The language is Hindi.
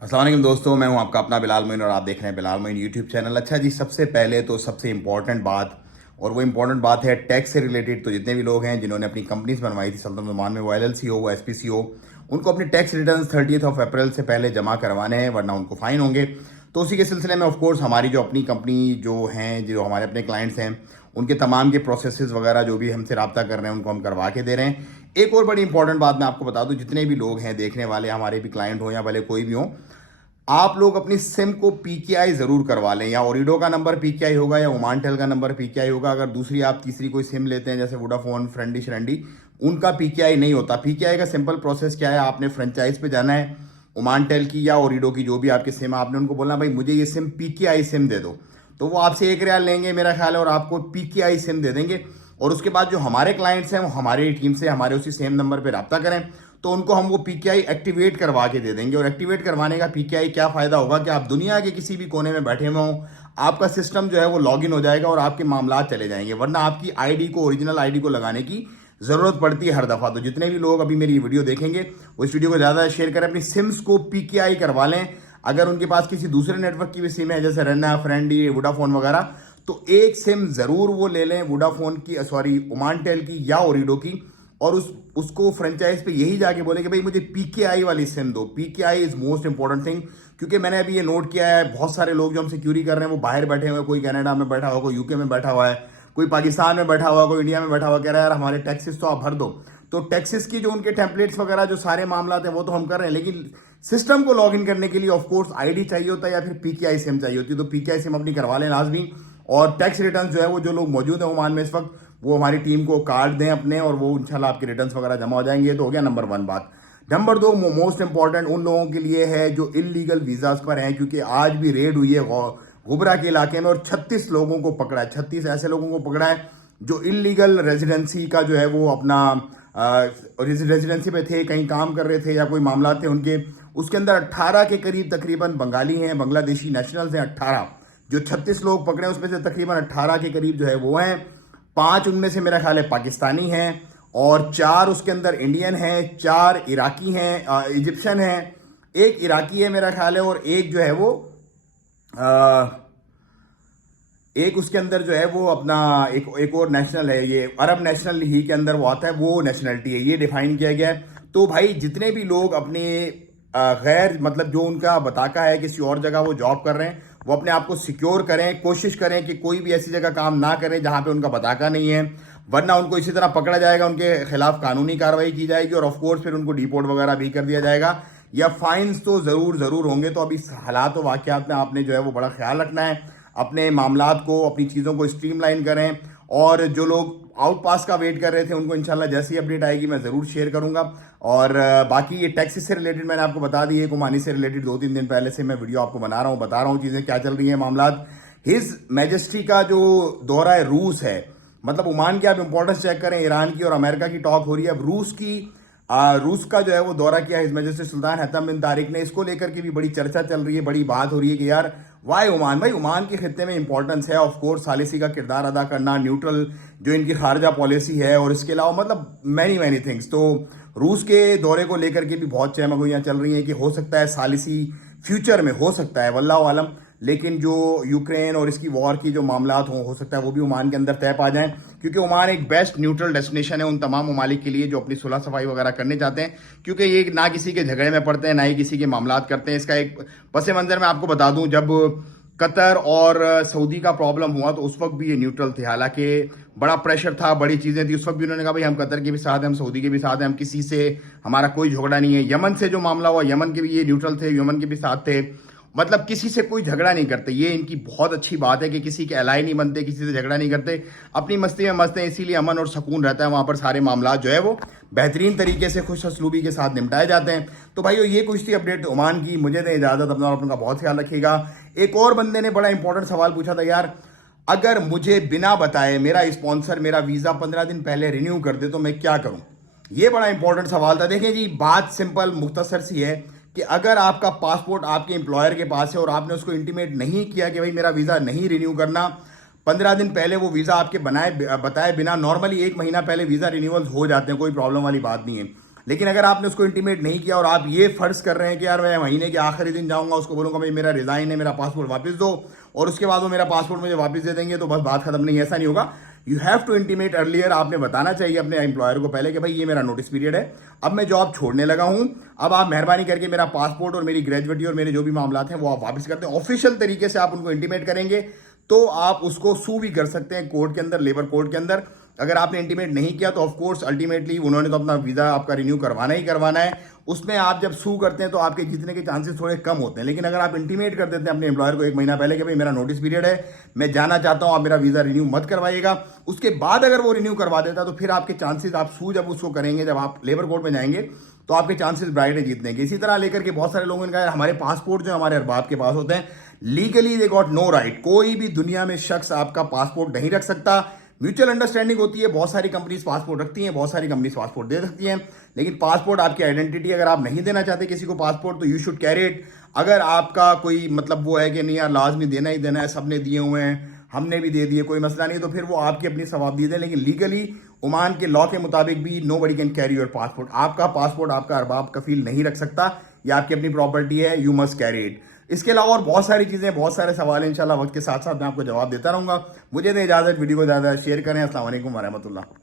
अस्सलाम वालेकुम दोस्तों, मैं हूं आपका अपना बिलाल मोइन और आप देख रहे हैं बिलाल मोइन यूट्यूब चैनल। अच्छा जी, सबसे पहले तो सबसे इम्पॉर्टेंट बात, और वो इम्पॉर्टेंट बात है टैक्स से रिलेटेड। तो जितने भी लोग हैं जिन्होंने अपनी कंपनीज बनवाई थी सल्तनत ओमान में, वो एलएलसी हो, वो एसपीसी हो, उनको अपने टैक्स रिटर्न 30 अप्रैल से पहले जमा करवाने हैं, वरना उनको फाइन होंगे। तो उसी के सिलसिले में ऑफकोर्स हमारी जो अपनी कंपनी जो हैं, जो हमारे अपने क्लाइंट्स हैं, उनके तमाम के प्रोसेसेस वगैरह जो भी हमसे रब्ता कर रहे हैं उनको हम करवा के दे रहे हैं। एक और बड़ी इंपॉर्टेंट बात मैं आपको बता दूं, जितने भी लोग हैं देखने वाले, हमारे भी क्लाइंट हो या भले कोई भी हो, आप लोग अपनी सिम को पीकेआई जरूर करवा लें। या ओरिडो का नंबर पीकेआई होगा या ओमानटेल का नंबर पीकेआई होगा। अगर दूसरी आप तीसरी कोई सिम लेते हैं जैसे वोडाफोन, फ्रेंडी श्रेंडी, उनका पीकेआई नहीं होता। पीकेआई का सिंपल प्रोसेस क्या है, आपने फ्रेंचाइज पे जाना है, ओमानटेल की या ओरिडो की जो भी आपकी सिम, आपने उनको बोलना भाई मुझे ये सिम पीकेआई सिम दे दो, तो वो आपसे 1 रियाल लेंगे मेरा ख्याल है, और आपको पीकेआई सिम दे देंगे। और उसके बाद जो हमारे क्लाइंट्स हैं वो हमारी टीम से हमारे उसी सेम नंबर पे रब्ता करें, तो उनको हम वो पीकेआई एक्टिवेट करवा के दे देंगे। और एक्टिवेट करवाने का पीकेआई क्या फ़ायदा होगा कि आप दुनिया के किसी भी कोने में बैठे हुए हों, आपका सिस्टम जो है वो लॉगिन हो जाएगा और आपके मामला चले जाएंगे। वरना आपकी आईडी को, ओरिजिनल आईडी को लगाने की ज़रूरत पड़ती है हर दफ़ा। तो जितने भी लोग अभी मेरी वीडियो देखेंगे वो इस वीडियो को ज़्यादा शेयर करें, अपनी सिम्स को पीकेआई करवा लें। अगर उनके पास किसी दूसरे नेटवर्क की भी सिम है जैसे रन्ना, फ्रेंडी, वोडाफोन वगैरह, तो एक सिम ज़रूर वो ले लें, वोडाफोन की, सॉरी ओमानटेल की या ओरिडो की, और उसको फ्रेंचाइज पे यही जाके बोले कि भाई मुझे पीकेआई वाली सिम दो। पीकेआई इज मोस्ट इंपॉर्टेंट थिंग, क्योंकि मैंने अभी ये नोट किया है, बहुत सारे लोग जो हमसे क्यूरी कर रहे हैं वो बाहर बैठे हुए हैं, कोई कनाडा में बैठा हुआ, कोई यूके में बैठा हुआ है, कोई पाकिस्तान में बैठा हुआ, कोई इंडिया में बैठा हुआ, कह रहा है यार हमारे टैक्सेस तो आप भर दो। तो टैक्सेस की जो उनके टेम्पलेट्स वगैरह जो सारे मामला हैं वो तो हम कर रहे हैं, लेकिन सिस्टम को लॉग इन करने के लिए ऑफकोर्स आईडी चाहिए होता है या फिर पीकेआई सिम चाहिए होती है। तो पीकेआई सिम अपनी करवा लें लाजमी। और टैक्स रिटर्न जो है वो जो लोग मौजूद हैं ओमान में इस वक्त, वो हमारी टीम को कार्ड दें अपने, और वो इंशाल्लाह आपके रिटर्न्स वगैरह जमा हो जाएंगे। तो हो गया नंबर 1 बात। नंबर 2 मोस्ट इंपॉर्टेंट उन लोगों के लिए है जो इलीगल वीजाज पर हैं, क्योंकि आज भी रेड हुई है गुबरा के इलाके में और 36 लोगों को पकड़ा है। 36 ऐसे लोगों को पकड़ा है जो इलीगल रेजिडेंसी का जो है वो अपना रेजिडेंसी पे थे, कहीं काम कर रहे थे या कोई मामला थे उनके। उसके अंदर 18 के करीब तकरीबन बंगाली हैं, बांग्लादेशी नेशनल्स हैं 18। जो 36 लोग पकड़े हैं उसमें से तकरीबन 18 के करीब जो है वो हैं। 5 उनमें से मेरा ख्याल है पाकिस्तानी हैं, और 4 उसके अंदर इंडियन हैं, 4 इराकी हैं, इजिप्शियन हैं, 1 इराकी है मेरा ख्याल है, और एक जो है वो एक उसके अंदर जो है वो अपना एक और नेशनल है, ये अरब नेशनल ही के अंदर वो आता है, वो नेशनलिटी है, ये डिफाइन किया गया है। तो भाई जितने भी लोग अपने गैर, मतलब जो उनका बताका है किसी और जगह वो जॉब कर रहे हैं, वो अपने आप को सिक्योर करें, कोशिश करें कि कोई भी ऐसी जगह काम ना करें जहां पे उनका बताका नहीं है, वरना उनको इसी तरह पकड़ा जाएगा, उनके खिलाफ कानूनी कार्रवाई की जाएगी और ऑफकोर्स फिर उनको डिपोर्ट वगैरह भी कर दिया जाएगा, या फाइन्स तो ज़रूर होंगे। तो अभी हालात व वाक़यात में आपने जो है वो बड़ा ख्याल रखना है, अपने मामलात को, अपनी चीज़ों को स्ट्रीमलाइन करें। और जो लोग आउट पास का वेट कर रहे थे उनको इंशाल्लाह जैसी अपडेट आएगी मैं ज़रूर शेयर करूंगा। और बाकी ये टैक्सी से रिलेटेड मैंने आपको बता दी है, ओमानी से रिलेटेड 2-3 दिन पहले से मैं वीडियो आपको बना रहा हूँ, बता रहा हूँ चीज़ें क्या चल रही हैं, मामलात। हिज मैजेस्टी का जो दौरा है रूस है, मतलब ओमान की आप इंपॉर्टेंस चेक करें, ईरान की और अमेरिका की टॉक हो रही है, अब रूस का जो है वो दौरा किया हिज मैजेस्टी सुल्तान हैतम बिन तारिक ने। इसको लेकर के भी बड़ी चर्चा चल रही है, बड़ी बात हो रही है कि यार वाई ओमान। भाई ओमान के खित्ते में इंपॉर्टेंस है ऑफ कोर्स सालिसी का किरदार अदा करना, न्यूट्रल जो इनकी खारजा पॉलिसी है, और इसके अलावा मतलब मैनी थिंग्स। तो रूस के दौरे को लेकर के भी बहुत चहमगोइयाँ चल रही हैं कि हो सकता है सालिसी फ्यूचर में, हो सकता है वल्लाहु आलम, लेकिन जो यूक्रेन और इसकी वॉर की जो मामलात हो सकता है वो भी ओमान के अंदर तय पा जाएं, क्योंकि ओमान एक बेस्ट न्यूट्रल डेस्टिनेशन है उन तमाम ममालिक के लिए जो अपनी सुलह सफाई वगैरह करने चाहते हैं, क्योंकि ये ना किसी के झगड़े में पड़ते हैं, ना ही किसी के मामलात करते हैं। इसका एक पस मंजर मैं आपको बता दूं, जब कतर और सऊदी का प्रॉब्लम हुआ तो उस वक्त भी ये न्यूट्रल थे, हालांकि बड़ा प्रेशर था, बड़ी चीज़ें थी, उस वक्त भी उन्होंने कहा भाई हम कतर के भी साथ हैं, हम सऊदी के भी साथ हैं, हम किसी से, हमारा कोई झगड़ा नहीं है। यमन से जो मामला हुआ, यमन के भी ये न्यूट्रल थे, यमन के भी साथ थे, मतलब किसी से कोई झगड़ा नहीं करते। ये इनकी बहुत अच्छी बात है कि किसी के एलाई नहीं बनते, किसी से झगड़ा नहीं करते, अपनी मस्ती में मस्त हैं, इसीलिए अमन और सुकून रहता है वहाँ पर। सारे मामला जो है वो बेहतरीन तरीके से खुश असलूबी के साथ निपटाए जाते हैं। तो भाई ये कुछ थी अपडेट ओमान की, मुझे दें इजाज़त, अपना और अपना बहुत ख्याल रखिएगा। एक और बंदे ने बड़ा इंपॉर्टेंट सवाल पूछा था, यार अगर मुझे बिना बताए मेरा स्पॉन्सर मेरा वीज़ा 15 दिन पहले रिन्यू कर दे तो मैं क्या करूँ? ये बड़ा इंपॉर्टेंट सवाल था। देखें जी, बात सिंपल मुख्तसर सी है कि अगर आपका पासपोर्ट आपके एम्प्लॉयर के पास है और आपने उसको इंटीमेट नहीं किया कि भाई मेरा वीज़ा नहीं रिन्यू करना, 15 दिन पहले वो वीज़ा आपके बताए बिना, नॉर्मली 1 महीना पहले वीज़ा रिन्यूअल हो जाते हैं, कोई प्रॉब्लम वाली बात नहीं है। लेकिन अगर आपने उसको इंटीमेट नहीं किया और आप ये फर्ज कर रहे हैं कि यार मैं महीने के आखिरी दिन जाऊंगा, उसको बोलूंगा भाई मेरा रिजाइन है, मेरा पासपोर्ट वापस दो, और उसके बाद वो मेरा पासपोर्ट मुझे वापस दे देंगे, तो बस बात खत्म। नहीं, ऐसा नहीं होगा। You have to intimate earlier. आपने बताना चाहिए अपने एम्प्लॉयर को पहले कि भाई ये मेरा नोटिस पीरियड है, अब मैं जॉब छोड़ने लगा हूं, अब आप मेहरबानी करके मेरा पासपोर्ट और मेरी ग्रेजुएटी और मेरे जो भी मामला हैं वो आप वापस करते हैं। ऑफिशियल तरीके से आप उनको इंटीमेट करेंगे तो आप उसको सू भी कर सकते हैं कोर्ट के अंदर, लेबर कोर्ट के अंदर। अगर आपने इंटीमेट नहीं किया तो ऑफ कोर्स अल्टीमेटली उन्होंने तो अपना वीज़ा आपका रिन्यू करवाना ही करवाना है। उसमें आप जब सू करते हैं तो आपके जीतने के चांसेस थोड़े कम होते हैं। लेकिन अगर आप इंटीमेट कर देते हैं अपने एम्प्लॉयर को 1 महीना पहले कि भाई मेरा नोटिस पीरियड है, मैं जाना चाहता हूं, आप मेरा वीज़ा रिन्यू मत करवाइएगा, उसके बाद अगर वो रिन्यू करवा देता तो फिर आपके चांसेस, आप सू जब उसको करेंगे, जब आप लेबर कोर्ट में जाएंगे तो आपके चांसेस ब्राइट है जीतने के। इसी तरह लेकर के बहुत सारे लोगों ने कहा हमारे पासपोर्ट जो हमारे अरबाब के पास होते हैं, legally they got no right. कोई भी दुनिया में शख्स आपका पासपोर्ट नहीं रख सकता। म्यूचुअल अंडरस्टैंडिंग होती है, बहुत सारी कंपनीज पासपोर्ट रखती हैं, बहुत सारी कंपनीज पासपोर्ट दे सकती हैं, लेकिन पासपोर्ट आपकी आइडेंटिटी, अगर आप नहीं देना चाहते किसी को पासपोर्ट तो यू शुड कैरी इट। अगर आपका कोई मतलब वो है कि नहीं यार लाजमी देना ही देना है, सबने दिए हुए हैं, हमने भी दे दिए, कोई मसला नहीं, तो फिर वो आपकी अपनी सवाब दी दें। लेकिन लीगली ओमान के लॉ के मुताबिक भी nobody can carry your passport. आपका पासपोर्ट आपका अरबाब कफील नहीं रख सकता, ये आपकी अपनी प्रॉपर्टी है, यू मस्ट कैरी इट। इसके अलावा और बहुत सारी चीज़ें, बहुत सारे सवाल इंशाल्लाह वक्त के साथ साथ मैं आपको जवाब देता रहूँगा। मुझे दें इजाज़त, वीडियो को ज़्यादा शेयर करें। अस्सलाम वालेकुम व रहमतुल्लाह।